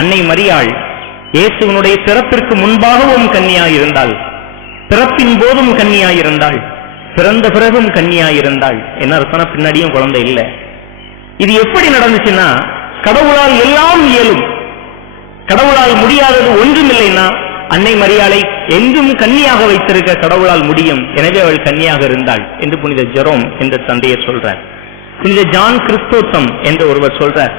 அன்னை மரியாள் இயேசுவனுடைய பிறப்பிற்கு முன்பாகவும் கன்னியாயிருந்தாள், பிறப்பின் போதும் கன்னியாயிருந்தாள், பிறந்த பிறகும் கன்னியாயிருந்தாள். என்ன அர்த்தம்? பின்னாடியும் குழந்தை இல்லை. இது எப்படி நடந்துச்சுன்னா, கடவுளால் எல்லாம் இயலும், கடவுளால் முடியாதது ஒன்றுமில்லைன்னா அன்னை மரியாளை எங்கும் கன்னியாக வைத்திருக்க கடவுளால் முடியும். எனவே அவள் கன்னியாக இருந்தாள் என்று புனித ஜெரோம் என்ற தந்தையர் சொல்றார். புனித ஜான் கிறிஸ்தோத்தம் என்று ஒருவர் சொல்றார்,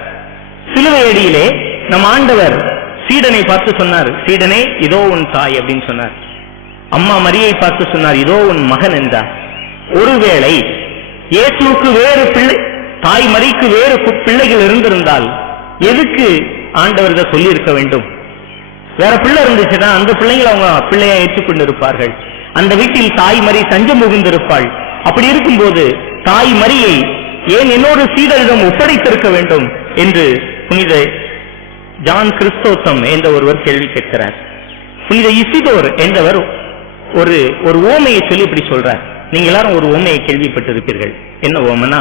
சிலுவை அடியிலே நம் ஆண்டவர் சீடனை பார்த்து சொன்னார், சீடனே இதோ உன் தாய் அப்படின்னு சொன்னார். அம்மா மரியை பார்த்து சொன்னார், இதோ உன் மகன் என்றார். ஒருவேளை இயேசுவுக்கு வேறு பிள்ளை, தாய் மரிக்கு வேறு பிள்ளைகள் இருந்திருந்தால் எதுக்கு ஆண்டவர் இதை சொல்லி இருக்க வேண்டும்? வேற பிள்ளை இருந்துச்சுன்னா அந்த பிள்ளைங்களை அவங்க பிள்ளையா ஏற்றுக்கொண்டு இருப்பார்கள். அந்த வீட்டில் தாய் மரி தஞ்சம் புகுந்திருப்பாள். அப்படி இருக்கும்போது தாய் மரியை ஏன் என்னோடு சீடரிடம் ஒப்படைத்திருக்க வேண்டும் என்று புனித ஜான் கிறிஸ்தோத்தம் என்ற ஒருவர் கேள்வி கேட்கிறார். புனித இசிதோர் என்றவர் ஒரு ஓமையை சொல்லி இப்படி சொல்றார். நீங்க எல்லாரும் ஒரு ஓமையை கேள்விப்பட்டிருப்பீர்கள். என்ன ஓமைனா,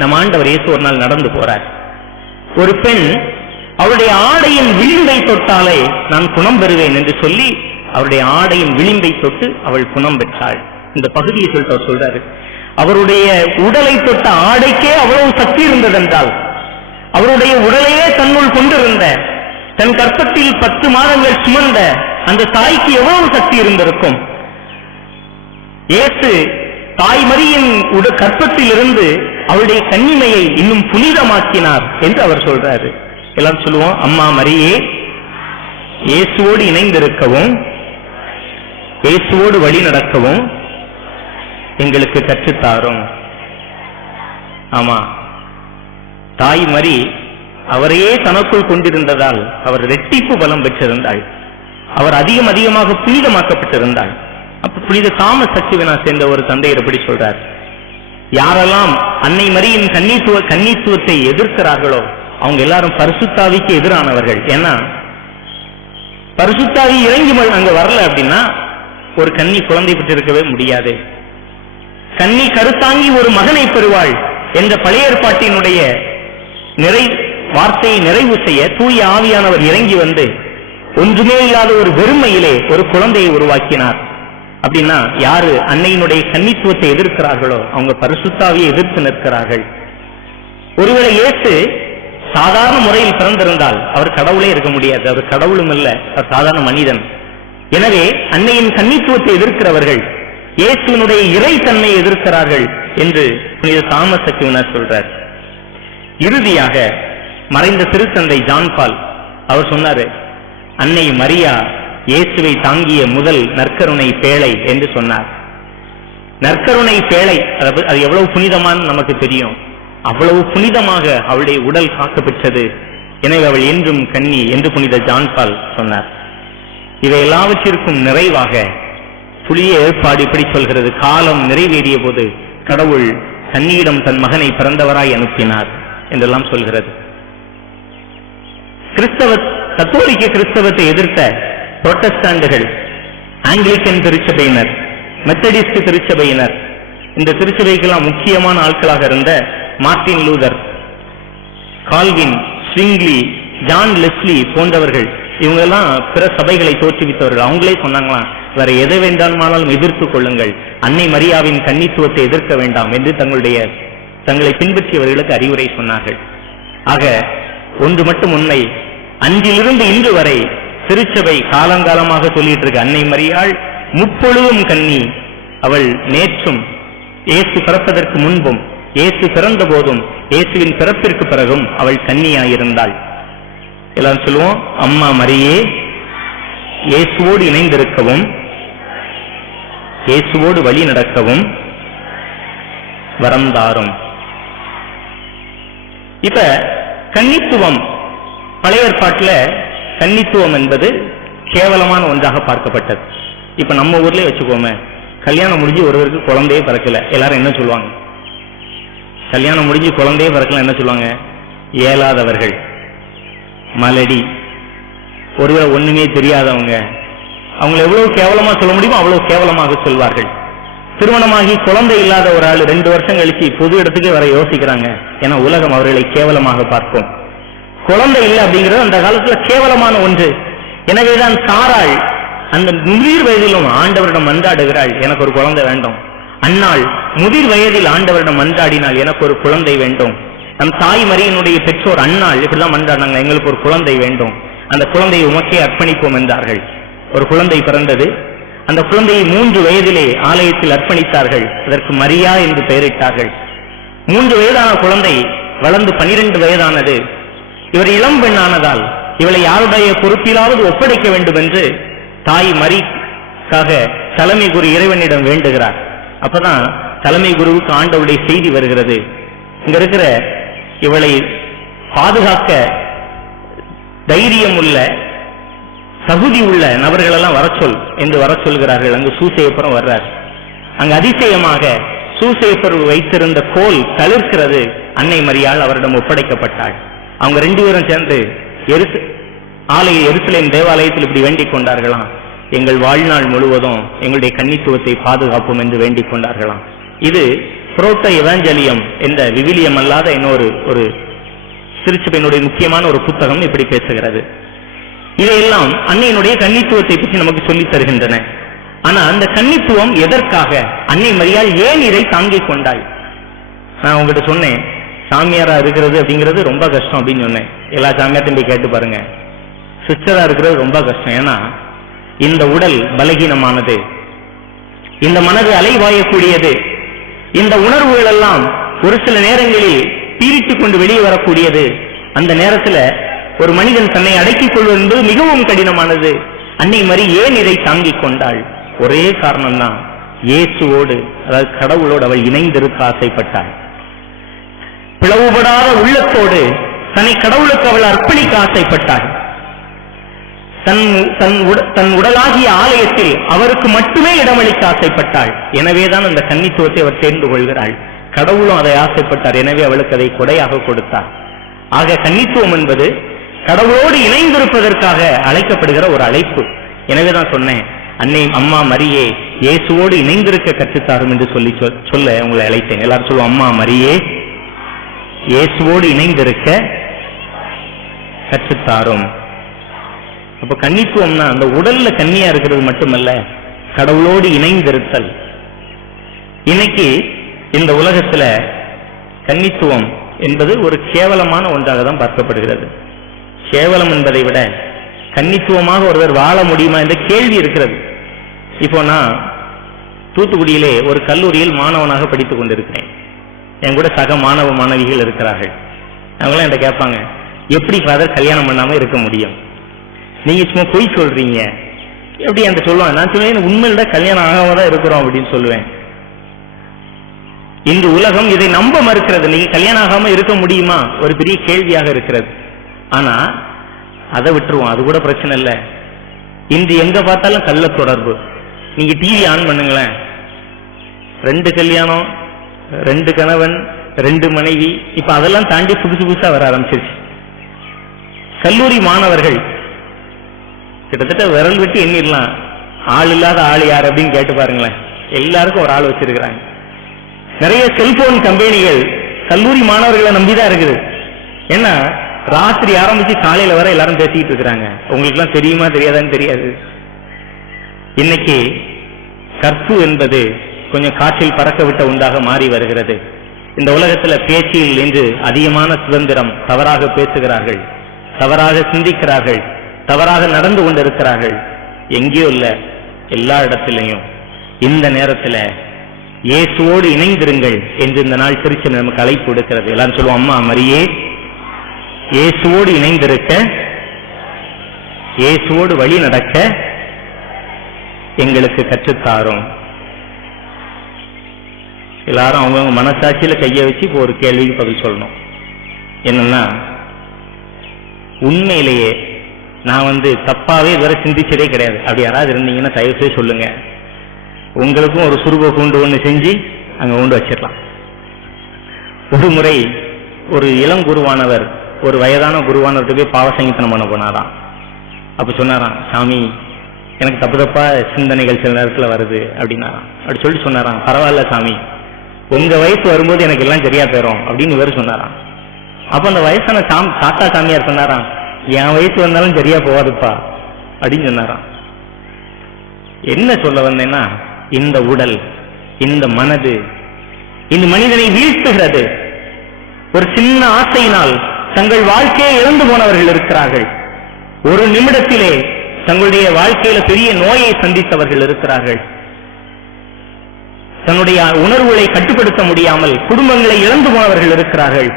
நம் ஆண்டவர் இயேசு ஒரு நாள் நடந்து போறார். ஒரு பெண் அவருடைய ஆடையின் விளிம்பை தொட்டாலே நான் குணம் பெறுவேன் என்று சொல்லி அவருடைய ஆடையின் விளிம்பை தொட்டு அவள் குணம் பெற்றாள். இந்த பகுதியை சொல்லிட்டு அவர் சொல்றாரு, அவருடைய உடலை தொட்ட ஆடைக்கே அவ்வளவு சக்தி இருந்ததென்றால், அவருடைய உடலையே தன்னுள் கொண்டிருந்த, தன் கற்பத்தில் 10 மாதங்கள் சுமந்த அந்த தாய்க்கு எவ்வளவு சக்தி இருந்திருக்கும். இயேசு தாய் மரியின் கற்பத்தில் இருந்து அவருடைய கன்னிமையை இன்னும் புனிதமாக்கினார் என்று அவர் சொல்றாரு. எல்லாரும் சொல்லுவோம், அம்மா மரியே இயேசுவோடு இணைந்திருக்கவும் இயேசுவோடு வழி நடக்கவும் எங்களுக்கு கற்றுத்தாரும். ஆமா, தாய் மரி அவரையே தனக்குள் கொண்டிருந்ததால் அவர் இரட்டிப்பு பலம் பெற்றிருந்தாள். அவர் அதிகமாக புனிதமாக்கப்பட்டிருந்தாள். அப்ப புனித தாமஸ் அக்வினா சேர்ந்த ஒரு தந்தையர் எப்படி சொல்றார், யாரெல்லாம் அன்னை மரியின் கன்னித்துவத்தை எதிர்க்கிறார்களோ அவங்க எல்லாரும் பரிசுத்தாவிக்கு எதிரானவர்கள். ஏன்னா பரிசுத்தாவி இறங்கி அங்க வரல அப்படின்னா ஒரு கன்னி குழந்தை பெற்றிருக்கவே முடியாது. கன்னி கருத்தாங்கி ஒரு மகனை பெறுவாள் என்ற பழைய ஏற்பாட்டினுடைய வார்த்தையை நிறைவு செய்ய தூய ஆவியானவர் இறங்கி வந்து ஒன்றுமே இல்லாத ஒரு வெறுமையிலே ஒரு குழந்தையை உருவாக்கினார். அப்படின்னா யாரு அன்னையினுடைய கன்னித்துவத்தை எதிர்க்கிறார்களோ அவங்க பரிசுத்தாவியை எதிர்த்து நிற்கிறார்கள். ஒருவேளை இயேசு சாதாரண முறையில் பிறந்திருந்தால் அவர் கடவுளே இருக்க முடியாது. அவர் கடவுளும் அல்ல, அவர் சாதாரண மனிதன். எனவே அன்னையின் கன்னித்துவத்தை எதிர்க்கிறவர்கள் இயேசுவினுடைய இறைத்தன்மையை எதிர்க்கிறார்கள் என்று புனித தாமஸ் அக்வினா சொல்றார். இறுதியாக மறைந்த திருத்தந்தை ஜான் பால் அவர் சொன்னாரு, அன்னை மரியா இயேசுவை தாங்கிய முதல் நற்கருணை பேழை என்று சொன்னார். நற்கருணை பேழை அது எவ்வளவு புனிதமானு நமக்கு தெரியும். அவ்வளவு புனிதமாக அவளுடைய உடல் காக்கப்பெற்றது. எனவே அவள் என்றும் கன்னி என்று புனித ஜான் பால் சொன்னார். இவை எல்லாவற்றிற்கும் நிறைவாக புதிய ஏற்பாடு இப்படி சொல்கிறது, காலம் நிறைவேறிய போது கடவுள் கன்னியிடம் தன் மகனை பிறந்தவராய் அனுப்பினார் என்றெல்லாம் சொல்கிறது. கத்தோலிக்க கிறிஸ்தவத்தை எதிர்த்த புரோட்டஸ்டாண்டுகள், ஆங்கிலிக்கன் திருச்சபையினர், மெத்தடிஸ்ட் திருச்சபையினர், இந்த திருச்சபைக்கெல்லாம் முக்கியமான ஆட்களாக இருந்த Martin Luther, Calvin, Zwingli, John Leslie போன்றவர்கள், இவங்கெல்லாம் பிற சபைகளை தோற்றுவித்தவர்கள். அவங்களே சொன்னாங்களாம், வேற எதை வேண்டாமானாலும் எதிர்த்துக் கொள்ளுங்கள், அன்னை மரியாவின் கன்னித்துவத்தை எதிர்க்க வேண்டாம் என்று தங்களை பின்பற்றியவர்களுக்கு அறிவுரை சொன்னார்கள். ஆக ஒன்று மட்டும் உண்மை, அன்றிலிருந்து இன்று வரை திருச்சபை காலங்காலமாக சொல்லிட்டு இருக்க அன்னை மரியாள் முப்பொழுதும் கன்னி. அவள் நேற்றும் இயேசு பிறப்பதற்கு முன்பும் இயேசு பிறந்த போதும் இயேசுவின் பிறப்பிற்கு பிறகும் அவள் கன்னியாயிருந்தாள். எல்லாரும் சொல்லுவோம், அம்மா மரியே இயேசுவோடு இணைந்திருக்கவும் இயேசுவோடு வழி நடக்கவும் வரம் தாரும். இப்ப கன்னித்துவம், பழைய ஏற்பாட்டில் கன்னித்துவம் என்பது கேவலமான ஒன்றாக பார்க்கப்பட்டது. இப்ப நம்ம ஊர்லயே வச்சுக்கோமே, கல்யாணம் முடிஞ்சு ஒருவருக்கு குழந்தையே பிறக்கல, எல்லாரும் என்ன சொல்லுவாங்க? கல்யாணம் முடிஞ்சு குழந்தையே பிறக்கல என்ன சொல்லுவாங்க? இயலாதவர்கள், மலடி, ஒருவேளை ஒண்ணுமே தெரியாதவங்க, அவங்களை எவ்வளவு கேவலமா சொல்ல முடியுமோ அவ்வளவு கேவலமாக சொல்வார்கள். திருமணமாகி குழந்தை இல்லாத ஒரு ஆள் 2 வருஷம் கழிச்சு பொது இடத்துக்கே வர யோசிக்கிறாங்க. ஏன்னா உலகம் அவர்களை கேவலமாக பார்க்கும். குழந்தை இல்லை அப்படிங்கிறது அந்த காலத்துல கேவலமான ஒன்று. எனவேதான் சாராள் அந்த முதிர் வயதிலும் ஆண்டவரிடம் மன்றாடுகிறாள், எனக்கு ஒரு குழந்தை வேண்டும். அன்னாள் முதிர் வயதில் ஆண்டவரிடம் மன்றாடினால், எனக்கு ஒரு குழந்தை வேண்டும். நம் தாய் மரியினுடைய பெற்றோர் அன்னாள் இப்படிதான் மன்றாடினாங்க, எங்களுக்கு ஒரு குழந்தை வேண்டும், அந்த குழந்தையை உமக்கே அர்ப்பணிப்போம் என்றார்கள். ஒரு குழந்தை பிறந்தது. அந்த குழந்தையை 3 வயதிலே ஆலயத்தில் அர்ப்பணித்தார்கள். அதற்கு மரியா என்று பெயரிட்டார்கள். 3 வயதான குழந்தை வளர்ந்து 12 வயதானது. இவர் இளம் பெண்ணானதால் இவளை யாருடைய பொறுப்பிலாவது ஒப்படைக்க வேண்டும் என்று தாய் மரிக்காக தலைமை குரு இறைவனிடம் வேண்டுகிறார். அப்பதான் தலைமை குருவுக்கு ஆண்டவருடைய செய்தி வருகிறது, இங்க இருக்கிற இவளை பாதுகாக்க தைரியம் உள்ள தகுதி உள்ள நபர்களெல்லாம் வர சொல் என்று வர சொல்கிறார்கள். அங்கு சூசையப்பரும் வர்றார். அங்கு அதிசயமாக சூசையப்பர் வைத்திருந்த கோல் தளிர்க்கிறது. அன்னை மரியாள் அவரிடம் ஒப்படைக்கப்பட்டாள். அவங்க 2 பேரும் சேர்ந்து எருசலேம் தேவாலயத்தில் இப்படி வேண்டிக் கொண்டார்களாம், எங்கள் வாழ்நாள் முழுவதும் எங்களுடைய கன்னித்துவத்தை பாதுகாப்போம் என்று வேண்டிக் கொண்டார்களாம். இது புரோட்டோ எவாஞ்சலியம் என்ற விவிலியம் அல்லாத இன்னொரு ஒரு திருச்சபையினுடைய முக்கியமான ஒரு புத்தகம் இப்படி பேசுகிறது. இதையெல்லாம் அன்னையினுடைய கன்னித்துவத்தை பற்றி நமக்கு சொல்லித் தருகின்றன. ஆனா அந்த கன்னித்துவம் எதற்காக? அன்னை மரியாள் ஏன் இதை தாங்கிக் கொண்டாள்? நான் உங்ககிட்ட சொன்னேன், சாமியாரா இருக்கிறது அப்படிங்கிறது ரொம்ப கஷ்டம் அப்படின்னு சொன்னேன். எல்லா சாமியார்த்தையும் போய் கேட்டு பாருங்க, சிஸ்டரா இருக்கிறது ரொம்ப கஷ்டம். ஏன்னா இந்த உடல் பலகீனமானது, இந்த மனது அலைவாயக்கூடியது, இந்த உணர்வுகள் எல்லாம் ஒரு சில நேரங்களில் பீரிட்டுக் கொண்டு வெளியே வரக்கூடியது. அந்த நேரத்தில் ஒரு மனிதன் தன்னை அடக்கிக் கொள்வது என்பது மிகவும் கடினமானது. அன்னை மரி ஏன் இதை தாங்கிக் கொண்டாள்? ஒரே காரணம் தான், இயேசுவோடு, அதாவது கடவுளோடு அவள் இணைந்திருக்க ஆசைப்பட்டாள். பிளவுபடாத உள்ளத்தோடு தன்னை கடவுளுக்கு அவள் அர்ப்பணிக்க ஆசைப்பட்டாள். தன் உடலாகிய ஆலயத்தில் அவருக்கு மட்டுமே இடமளிக்க ஆசைப்பட்டாள். எனவேதான் அந்த கன்னித்துவத்தை அவர் தேர்ந்து கொள்கிறாள். கடவுளும் அதை ஆசைப்பட்டார், எனவே அவளுக்கு அதை கொடையாக கொடுத்தார். ஆக கன்னித்துவம் என்பது கடவுளோடு இணைந்திருப்பதற்காக அழைக்கப்படுகிற ஒரு அழைப்பு. எனவேதான் சொன்னேன், அன்னை அம்மா மரியே இயேசுவோடு இணைந்திருக்க கற்றுத்தாரும் என்று சொல்ல உங்களை அழைத்தேன். எல்லாரும் சொல்லுவோம், அம்மா மரியே இயேசுவோடு இணைந்திருக்க கற்றுத்தாரும். அப்ப கன்னித்துவம்னா அந்த உடல்ல கன்னியா இருக்கிறது மட்டுமல்ல, கடவுளோடு இணைந்திருத்தல். இன்னைக்கு இந்த உலகத்துல கன்னித்துவம் என்பது ஒரு கேவலமான ஒன்றாக தான் பார்க்கப்படுகிறது. கேவலம் என்பதை விட கன்னித்துவமாக ஒருவர் வாழ முடியுமா என்ற கேள்வி இருக்கிறது. இப்போ நான் தூத்துக்குடியிலே ஒரு கல்லூரியில் மாணவனாக படித்துக் கொண்டிருக்கிறேன். என் கூட சக மாணவ மாணவிகள் இருக்கிறார்கள். அவங்களாம் என்கிட்ட கேட்பாங்க, எப்படி ஃபாதர் கல்யாணம் பண்ணாம இருக்க முடியும்? நீங்க சும்மா பொய் சொல்றீங்க எப்படி அந்த சொல்லுவாங்க. நான் சொல்லுவேன், உண்மையில கல்யாணம் ஆகாம தான் இருக்கிறோம் அப்படின்னு சொல்லுவேன். இந்த உலகம் இதை நம்ப மறுக்கிறது. நீங்க கல்யாணம் ஆகாம இருக்க முடியுமா ஒரு பெரிய கேள்வியாக இருக்கிறது. ஆனா அதை விட்டுருவோம், அது கூட பிரச்சனை இல்லை. இன்று எங்க பார்த்தாலும் கள்ள தொடர்பு. நீங்க டிவி ஆன் பண்ணுங்களேன், 2 கல்யாணம், 2 கணவன், 2 மனைவி, இப்ப அதெல்லாம் தாண்டி புதுசா வர ஆரம்பிச்சிருச்சு. கல்லூரி மாணவர்கள் கிட்டத்தட்ட விரல் விட்டு எண்ணிடலாம், ஆள் இல்லாத ஆள் யார் அப்படின்னு கேட்டு பாருங்களேன். எல்லாருக்கும் ஒரு ஆள் வச்சிருக்கிறாங்க. நிறைய செல்போன் கம்பெனிகள் கல்லூரி மாணவர்களை நம்பிதான் இருக்குது. ஏன்னா ராத்திரி ஆரம்பிச்சு காலையில வர எல்லாரும் பேசிக்கிட்டு இருக்கிறாங்க. உங்களுக்கு எல்லாம் தெரியுமா தெரியாதான்னு தெரியாது. இன்னைக்கு கற்பு என்பது கொஞ்சம் காற்றில் பறக்க விட்ட ஒன்றாக மாறி வருகிறது. இந்த உலகத்துல பேச்சில் இன்று அதிகமான சுதந்திரம். தவறாக பேசுகிறார்கள், தவறாக சிந்திக்கிறார்கள், தவறாக நடந்து கொண்டிருக்கிறார்கள். எங்கேயோ இல்ல, எல்லா இடத்திலையும். இந்த நேரத்துல இயேசுவோடு இணைந்திருங்கள் என்று இந்த நாள் திருச்சபை நமக்கு அழைப்பு கொடுக்கிறது. எல்லாரும் சொல்லுவோம், அம்மா மரியே இயேசுவோடு இணைந்திருக்க, இயேசுவோடு வழி நடக்க எங்களுக்கு கற்றுத்தாரும். எல்லாரும் அவங்கவுங்க மனசாட்சியில கையை வச்சு இப்போ ஒரு கேள்விக்கு பதில் சொல்லணும். என்னன்னா, உண்மையிலேயே நான் தப்பாவே இதுவரை சிந்திச்சதே கிடையாது. அப்படி யாராவது இருந்தீங்கன்னா தயவு செய்து சொல்லுங்க. உங்களுக்கும் ஒரு சுருப கூண்டு ஒன்று செஞ்சு அங்க கொண்டு வச்சிடலாம். ஒரு முறை ஒரு இளங்குருவானவர் ஒரு வயதான குருவானவர்கிட்ட போய் பாவ சங்கீதனம் பண்ண போனாராம். அப்ப சொன்னாராம், சாமி எனக்கு தப்பா சிந்தனைகள் சில நேரத்தில் வருது அப்படின்னாராம். அப்படி சொல்லி சொன்னாராம், பரவாயில்ல சாமி, உங்க வயசு வரும்போது எனக்கு எல்லாம் சரியா போயிடும் அப்படின்னு இவர் சொன்னாராம். அப்ப அந்த வயசான தாத்தா சாமியார் சொன்னாராம், என் வயசு வந்தாலும் சரியா போவாதுப்பா அப்படின்னு சொன்னாராம். என்ன சொல்ல வந்தேன்னா, இந்த உடல், இந்த மனது, இந்த மனிதனை வீழ்த்துகிறது. ஒரு சின்ன ஆசையினால் தங்கள் வாழ்க்கையை இழந்து போனவர்கள் இருக்கிறார்கள். ஒரு நிமிடத்திலே தங்களுடைய வாழ்க்கையில பெரிய நோயை சந்தித்தவர்கள் இருக்கிறார்கள். தன்னுடைய உணர்வுகளை கட்டுப்படுத்த முடியாமல் குடும்பங்களை இழந்து போனவர்கள் இருக்கிறார்கள்.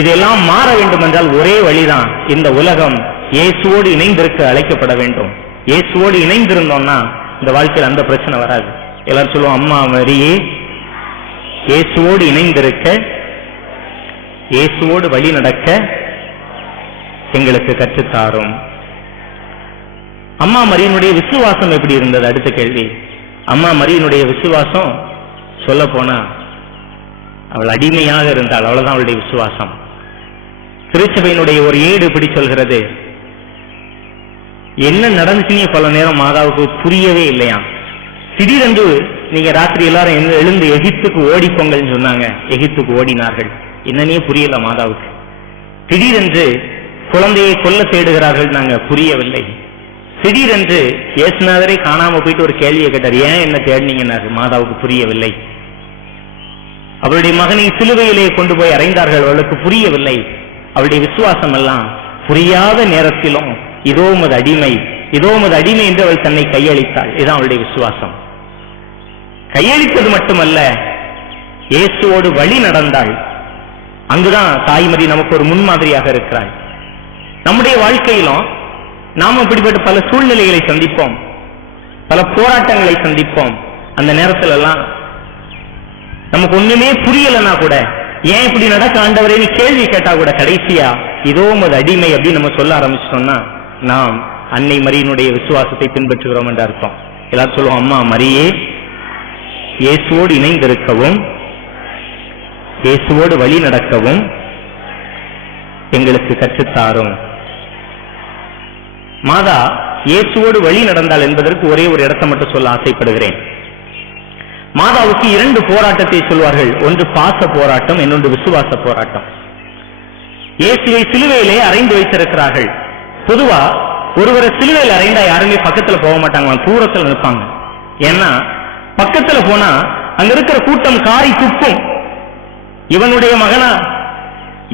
இதெல்லாம் மாற வேண்டும் என்றால் ஒரே வழிதான், இந்த உலகம் இயேசுவோடு இணைந்திருக்க அழைக்கப்பட வேண்டும். இயேசுவோடு இணைந்திருந்தோம்னா இந்த வாழ்க்கையில் அந்த பிரச்சனை வராது. எல்லாரும் சொல்லுவோம், அம்மா மரியே இயேசுவோடு இணைந்திருக்க, இயேசுவோடு வழி நடக்க எங்களுக்கு கற்றுத்தாரும். அம்மா மரியினுடைய விசுவாசம் எப்படி இருந்தது? அடுத்த கேள்வி. அம்மா மரியினுடைய விசுவாசம் சொல்ல போனா, அவள் அடிமையாக இருந்தாள், அவ்வளவுதான் அவளுடைய விசுவாசம். திருச்சபையினுடைய ஒரு ஏடு இப்படி சொல்கிறது, என்ன நடந்துச்சுன்னு பல நேரம் மாதாவுக்கு புரியவே இல்லையா. திடீரென்று நீங்க ராத்திரி எல்லாரும் எழுந்து எகிப்துக்கு ஓடிப்போங்கன்னு சொன்னாங்க. எகிப்துக்கு ஓடினார்கள். என்னன்னே புரியல மாதாவுக்கு. திடீரென்று குழந்தையை கொல்ல தேடுகிறார்கள், நாங்க புரியவில்லை. திடீரென்று இயேசுநாதரை காணாம போயிட்டு ஒரு கேள்வியை கேட்டார், ஏன் என்ன தேடினீங்கன்னாரு. மாதாவுக்கு புரியவில்லை. அவளுடைய மகனை சிலுவையிலே கொண்டு போய் அறைந்தார்கள், அவளுக்கு புரியவில்லை. அவளுடைய விசுவாசம் எல்லாம் புரியாத நேரத்திலும் இதோ உமது அடிமை, இதோ உமது அடிமை என்று அவள் தன்னை கையளித்தாள். இதுதான் அவளுடைய விசுவாசம். கையளித்தது மட்டுமல்ல, இயேசுவோடு வழி நடந்தாள். அங்குதான் தாய்மரி நமக்கு ஒரு முன்மாதிரியாக இருக்கிறாள். நம்முடைய வாழ்க்கையிலும் நாம் இப்படிப்பட்ட பல சூழ்நிலைகளை சந்திப்போம், பல போராட்டங்களை சந்திப்போம். அந்த நேரத்தில் எல்லாம் நமக்கு ஒண்ணுமே புரியலன்னா கூட, ஏன் இப்படி நடக்க ஆண்டவரே நீ கேள்வி கேட்டா கூட கடைசியா இதோ உமது அடிமை அப்படின்னு நம்ம சொல்ல ஆரம்பிச்சிட்டோம்னா நாம் அன்னை மரியினுடைய விசுவாசத்தை பின்பற்றுகிறோம் என்று அர்த்தம். எல்லாரும் சொல்லுவோம், அம்மா மரியே இயேசுவோடு இணைந்திருக்கவும், இயேசுவோடு வழி நடக்கவும் எங்களுக்கு கற்றுத்தாரும். மாதா இயேசுவோடு வழி நடந்தாள் என்பதற்கு ஒரே ஒரு இடத்தை மட்டும் சொல்ல ஆசைப்படுகிறேன். மாதாவுக்கு 2 போராட்டத்தை சொல்வார்கள். ஒன்று பாச போராட்டம், இன்னொன்று விசுவாச போராட்டம். இயேசுவை சிலுவையிலே அறைந்து வைத்திருக்கிறார்கள். பொதுவா ஒருவரை சிலுவையில் அறைந்தா யாருமே பக்கத்துல போக மாட்டாங்க, தூரத்தில் நிற்பாங்க. ஏன்னா பக்கத்துல போனா அங்க இருக்கிற கூட்டம் காரி துப்பும். இவனுடைய மகனா,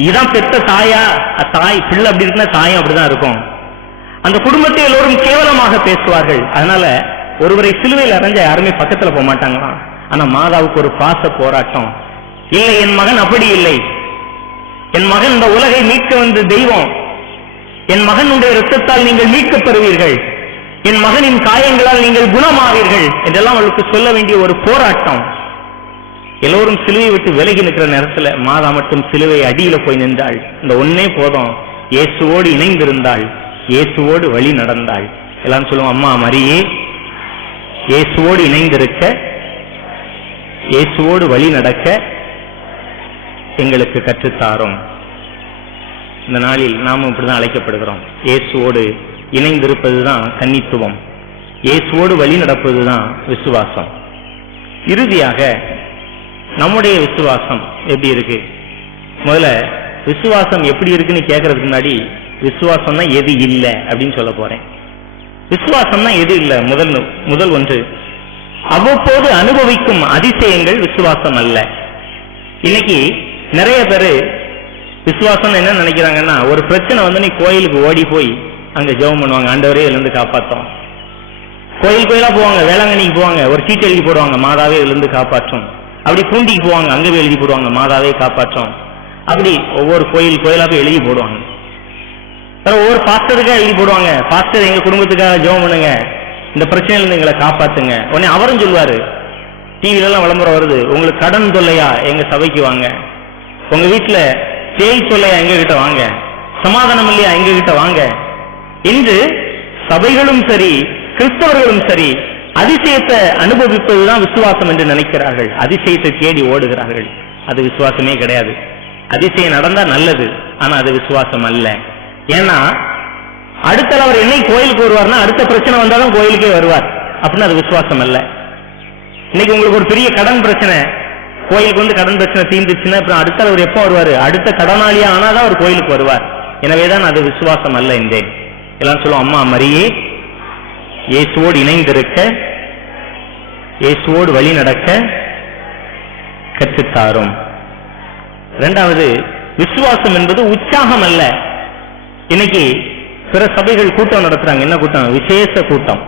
இதான் பெத்த தாயா, தாய் பிள்ளை அப்படி இருக்குன்னா தாயும் அப்படிதான் இருக்கும். அந்த குடும்பத்தை எல்லோரும் கேவலமாக பேசுவார்கள். அதனால ஒருவரை சிலுவையில் அறைஞ்சா யாருமே பக்கத்துல போக மாட்டாங்களாம். ஆனா மாதாவுக்கு ஒரு பாச போராட்டம். இல்லை, என் மகன் அப்படி இல்லை. என் மகன் இந்த உலகை மீட்க வந்த தெய்வம். என் மகனுடைய இரத்தத்தால் நீங்கள் மீட்கப்படுவீர்கள், என் மகனின் காயங்களால் நீங்கள் குணமாவீர்கள் என்றெல்லாம் அவளுக்கு சொல்ல வேண்டிய ஒரு போராட்டம். எல்லோரும் சிலுவை விட்டு விலகி நிற்கிற நேரத்தில் மாதா மட்டும் சிலுவை அடியில போய் நின்றாள். இந்த ஒன்னே போதும், இயேசுவோடு இணைந்திருந்தாள், இயேசுவோடு வழி நடந்தாள். எல்லாம் சொல்லுவோம், அம்மா மரியே இயேசுவோடு இணைந்திருக்க, இயேசுவோடு வழி நடக்க எங்களுக்கு கற்றுத்தாரும். இந்த நாளில் நாமும் இப்படிதான் அழைக்கப்படுகிறோம். இயேசுவோடு இணைந்திருப்பதுதான் கன்னித்துவம், இயேசுவோடு வழி நடப்பதுதான் விசுவாசம். இறுதியாக நம்முடைய விசுவாசம் எப்படி இருக்கு? முதல்ல விசுவாசம் எப்படி இருக்குன்னு கேட்கறதுக்கு முன்னாடி விசுவாசம்னா எது இல்லை அப்படின்னு சொல்ல போறேன். விசுவாசம்னா எது இல்லை? முதல் ஒன்று, அவ்வப்போது அனுபவிக்கும் அதிசயங்கள் விசுவாசம் அல்ல. இன்னைக்கு நிறைய பேரு விசுவாசம் என்ன நினைக்கிறாங்கன்னா, ஒரு பிரச்சனை வந்து நீ கோயிலுக்கு ஓடி போய் அங்க ஜெபம் பண்ணுவாங்க, ஆண்டவரே இதுல இருந்து காப்பாற்றும். கோயிலா போவாங்க, வேளாங்கண்ணிக்கு போவாங்க, ஒரு சீட்டு எழுதி போடுவாங்க, மாதாவே இதுல இருந்து காப்பாற்றும். அப்படி பூண்டிக்கு போவாங்க, அங்கவே எழுதி போடுவாங்க, மாதாவே காப்பாற்றும். அப்படி ஒவ்வொரு கோயிலா போய் எழுதி போடுவாங்க. ஒவ்வொரு பாஸ்டருக்காக எழுதி போடுவாங்க, பாஸ்டர் எங்க குடும்பத்துக்காக ஜெபம் பண்ணுங்க, இந்த பிரச்சனையில இருந்து எங்களை காப்பாத்துங்க. உடனே அவரும் சொல்லுவாரு, டிவில எல்லாம் விளம்பரம் வருது, உங்களுக்கு கடன் தொல்லையா எங்க சபைக்கு வாங்க, உங்க வீட்டுல தேய் தொல்லையா எங்க கிட்ட வாங்க, சமாதானம் இல்லையா எங்க கிட்ட வாங்க என்று சபைகளும் சரி கிறிஸ்தவர்களும் சரி அதிசயத்தை அனுபவிப்பதுதான் விசுவாசம் என்று நினைக்கிறார்கள். அதிசயத்தை தேடி ஓடுகிறார்கள். அது விசுவாசமே கிடையாது. அதிசயம் நடந்தா நல்லது, ஆனா அது விசுவாசம் அல்ல. ஏன்னா அடுத்த அவர் என்னை கோயிலுக்கு வருவார்னா அடுத்த பிரச்சனை வந்தாலும் கோயிலுக்கே வருவார், அப்படின்னு அது விசுவாசம் அல்ல. இன்னைக்கு உங்களுக்கு ஒரு பெரிய கடன் பிரச்சனை, கோயிலுக்கு வந்து கடன் பிரச்சனை தீர்ந்துச்சுன்னா அப்புறம் அடுத்த அவர் எப்போ வருவாரு? அடுத்த கடனாளியா ஆனாதான் அவர் கோயிலுக்கு வருவார். எனவேதான் அது விசுவாசம் அல்ல என்றேன். எல்லாம் சொல்லுவோம், அம்மா மரியே இயேசுவோடு இணைந்திருக்க, இயேசுவோடு வழி நடக்க கற்றுத்தாரும். இரண்டாவது, விசுவாசம் என்பது உற்சாகம் அல்ல. இன்னைக்கு பிற சபைகள் கூட்டம் நடத்துறாங்க. என்ன கூட்டம்? விசேஷ கூட்டம்.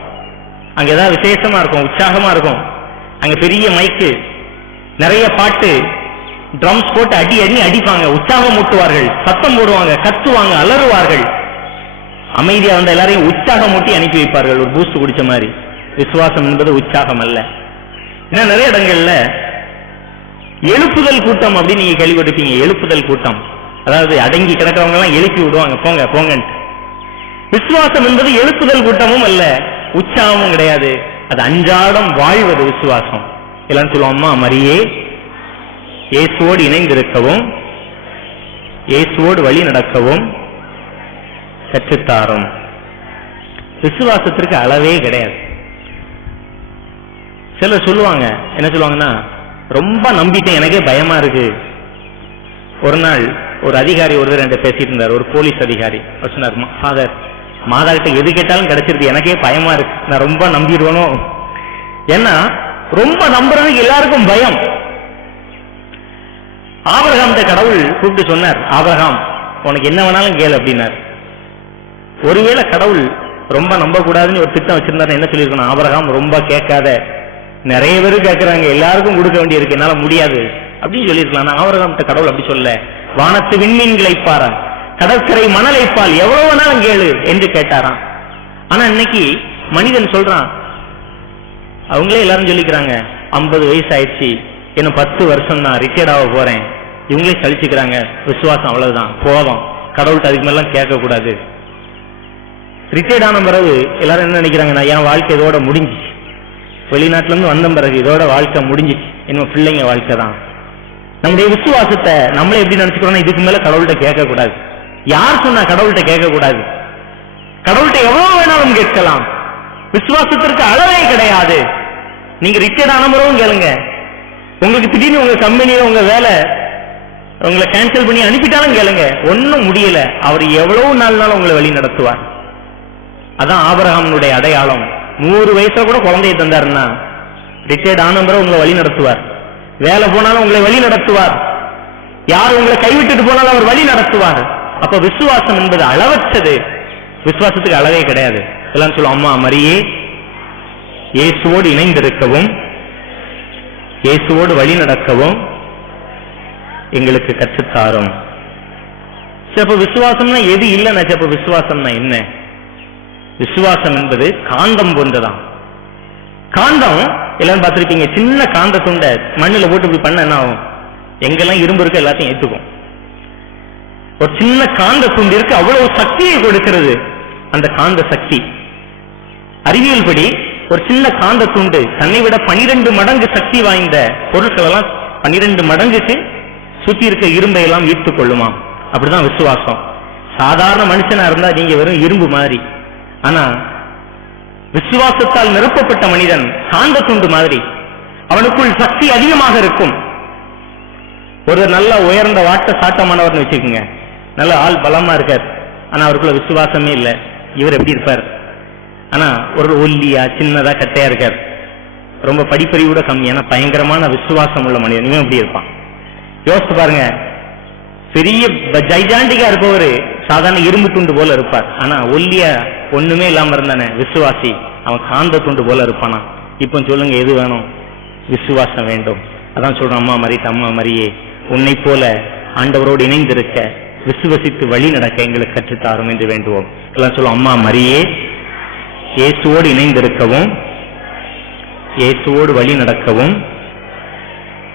அங்க ஏதாவது விசேஷமா இருக்கும், உற்சாகமா இருக்கும். அங்க பெரிய மைக்கு, நிறைய பாட்டு, ட்ரம்ஸ் போட்டு அடி அடி அடிப்பாங்க, உற்சாகம் மூட்டுவார்கள், சத்தம் போடுவாங்க, கத்துவாங்க, அலறுவார்கள். அமைதியா வந்த எல்லாரையும் உற்சாகம் மூட்டி அனுப்பி வைப்பார்கள், ஒரு பூஸ்ட் குடிச்ச மாதிரி. விசுவாசம் என்பது உற்சாகம் அல்ல. ஏன்னா நிறைய இடங்கள்ல எழுப்புதல் கூட்டம் அப்படின்னு நீங்க கேள்விப்பட்டிருப்பீங்க. எழுப்புதல் கூட்டம், அதாவது அடங்கி கிடக்கிறவங்க எல்லாம் எழுப்பி விடுவாங்க, போங்க போங்க. விசுவாசம் என்பது எழுப்புதல் கூட்டமும் அல்ல, உற்சாகமும் கிடையாது. அது அன்றாடம் வாழ்வது விசுவாசம். எல்லாம் சொல்லுவோம், அம்மா மரியே இயேசுவோடு இணைந்திருக்கவும், இயேசுவோடு வழி நடக்கவும் கற்றுத்தாரும். விசுவாசத்திற்கு அளவே கிடையாது. சிலர் சொல்லுவாங்க, என்ன சொல்லுவாங்கன்னா, ரொம்ப நம்பிட்டேன், எனக்கே பயமா இருக்கு. ஒரு நாள் ஒரு அதிகாரி ஒருவர் என்கிட்ட பேசிட்டு இருந்தார், ஒரு போலீஸ் அதிகாரி. சொன்னார், ஃபாதர், மாதா கிட்ட எது கேட்டாலும் கிடைச்சிருக்கு, எனக்கே பயமா இருக்கு, நான் ரொம்ப நம்பிடுவனோ. ஏன்னா ரொம்ப நம்புறதுக்கு எல்லாருக்கும் பயம். ஆபிரகாம் கடவுள் கூப்பிட்டு சொன்னார், ஆபிரகாம் உனக்கு என்ன வேணாலும் கேளு அப்படின்னார். ஒருவேளை கடவுள் ரொம்ப நம்ப கூடாதுன்னு ஒரு திட்டம் வச்சிருந்தாரு, என்ன சொல்லியிருக்கணும்? ஆபிரகாம் ரொம்ப கேட்காத, நிறைய பேரு கேட்கிறாங்க, எல்லாருக்கும் கொடுக்க வேண்டியிருக்கு, என்னால முடியாது அப்படின்னு சொல்லியிருக்கலாம். ஆபிரகாம் கடவுள் அப்படி சொல்ல, வானத்து விண்மீன்களை பாரு, கடற்கரை மணலை பால், எவ்வளவு வேணாலும் கேளு என்று கேட்டாராம். ஆனா இன்னைக்கு மனிதன் சொல்றான், அவங்களே எல்லாரும் சொல்லிக்கிறாங்க, 50 வயசு ஆயிடுச்சு, இன்னும் 10 வருஷம் தான் ரிட்டையர்ட் ஆக போறேன். இவங்களே கழிச்சுக்கிறாங்க. விசுவாசம் அவ்வளவுதான், போதும், கடவுள்கிட்ட அதுக்கு மேல கேட்க கூடாது. ரிட்டையர்ட் ஆன பிறகு எல்லாரும் என்ன நினைக்கிறாங்க, நான் என் வாழ்க்கை இதோட முடிஞ்சிச்சு, வெளிநாட்டுல இருந்து வந்த பிறகு இதோட வாழ்க்கை முடிஞ்சிச்சு, இன்னும் பிள்ளைங்க வாழ்க்கை தான். நம்முடைய விசுவாசத்தை நம்மளே எப்படி நினைச்சுக்கிறோம், இதுக்கு மேல கடவுள்கிட்ட கேட்க கூடாது. யார் சொன்னா கடவுள்கிட்ட கேட்க கூடாது? கடவுள்கிட்ட எவ்வளவு வேணாலும் கேட்கலாம். விசுவாசத்திற்கு அளவே கிடையாது. நீங்க ரிட்டையர்ட் ஆன பிறகும் கேளுங்க. உங்களுக்கு திடீர்னு உங்க கம்பெனியில உங்க வேலை உங்களை கேன்சல் பண்ணி அனுப்பிட்டாலும் கேளுங்க, ஒன்னும் முடியல, அவர் எவ்வளவு நாள்னாலும் உங்களை வழி நடத்துவார். அதான் ஆபிரகாமுடைய அடையாளம். 100 வயசுல கூட குழந்தையை தந்தாருன்னா ரிட்டையர்ட் ஆன பிறகு உங்களை வழி நடத்துவார். வேலை போனாலும் உங்களை வழி நடத்துவார். யார் உங்களை கைவிட்டுட்டு போனாலும் அவர் வழி நடத்துவார். அப்ப விசுவாசம் என்பது அளவற்றது. விசுவாசத்துக்கு அளவே கிடையாது. எல்லாம் சொல்லுவோம், அம்மா மரியே இயேசுவோடு இணைந்திருக்கவும், இயேசுவோடு வழி நடக்கவும் எங்களுக்கு கற்றுத்தாரும். அப்ப விசுவாசம்னா எது இல்லைன்னா, அப்ப விசுவாசம்னா என்ன? விசுவாசம் என்பது காந்தம் போன்றதான். காந்தம் எல்லாரும் பார்த்திருப்பீங்க, சின்ன காந்த துண்டை மண்ணில் போட்டு இப்படி பண்ண என்ன ஆகும்? எங்கெல்லாம் இரும்பு இருக்க எல்லாத்தையும் ஏற்றுக்கும். ஒரு சின்ன காந்த துண்டு இருக்கு, அவ்வளவு சக்தியை கொடுக்கிறது அந்த காந்த சக்தி. அறிவியல் படி ஒரு சின்ன காந்த துண்டு தன்னை விட 12 மடங்கு சக்தி வாய்ந்த பொருட்கள் எல்லாம் 12 மடங்குக்கு சுத்தி இருக்க இரும்பை எல்லாம் ஈர்த்துக் கொள்ளுமா. அப்படிதான் விசுவாசம். சாதாரண மனுஷனா இருந்தா நீங்க வெறும் இரும்பு மாதிரி, ஆனா விசுவாசத்தால் நிரப்பப்பட்ட மனிதன் காந்த துண்டு மாதிரி, அவனுக்குள் சக்தி அதிகமாக இருக்கும். ஒரு நல்ல உயர்ந்த வாட்ட சாட்டமானவர்னு வச்சுக்கோங்க, நல்ல ஆள் பலமா இருக்கார், ஆனா அவருக்குள்ள விசுவாசமே இல்லை. இவர் எப்படி இருப்பார்? ஆனா ஒரு ஒல்லியா சின்னதா கட்டையா இருக்கார், ரொம்ப படிப்பறிவோட கம்மியான பயங்கரமான விசுவாசம் உள்ள மனிதன், இவன் எப்படி இருப்பான்? யோசித்து பாருங்க. பெரிய ஜைஜாண்டிக்கா இருப்பவர் சாதாரண இரும்பு துண்டு போல இருப்பார், ஆனா ஒல்லியா ஒண்ணுமே இல்லாம இருந்தானே விசுவாசி, அவன் காந்த துண்டு போல இருப்பானா? இப்ப சொல்லுங்க, எது வேணும்? விசுவாசம் வேண்டும். அதான் சொல்றோம், அம்மா மரியே, அம்மா மரியே உன்னை போல ஆண்டவரோடு இணைந்திருக்க, விசுவசித்து வழி நடக்க எங்களுக்கு கற்றுத்தாரும் என்று வேண்டுவோம். எல்லாம் சொல்லுவோம், அம்மா மரியே இயேசுவோடு இணைந்திருக்கவும், இயேசுவோடு வழி நடக்கவும்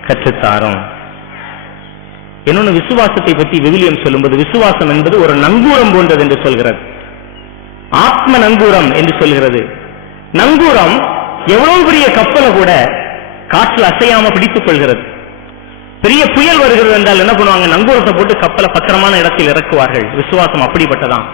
கற்றுத்தாரும். இன்னொன்னு, விசுவாசத்தை பற்றி விவிலியம் சொல்லும்போது விசுவாசம் என்பது ஒரு நங்கூரம் போன்றது என்று சொல்கிறது. ஆத்ம நங்கூரம் என்று சொல்கிறது. நங்கூரம் எவ்வளவு பெரிய கப்பலை கூட காற்றில் அசையாம பிடித்துக் கொள்கிறது. பெரிய புயல் வருகிறது என்றால் என்ன பண்ணுவாங்க? நங்கூரத்தை போட்டு கப்பலை பத்திரமான இடத்தில் இறக்குவார்கள். விசுவாசம் அப்படிப்பட்டதான்.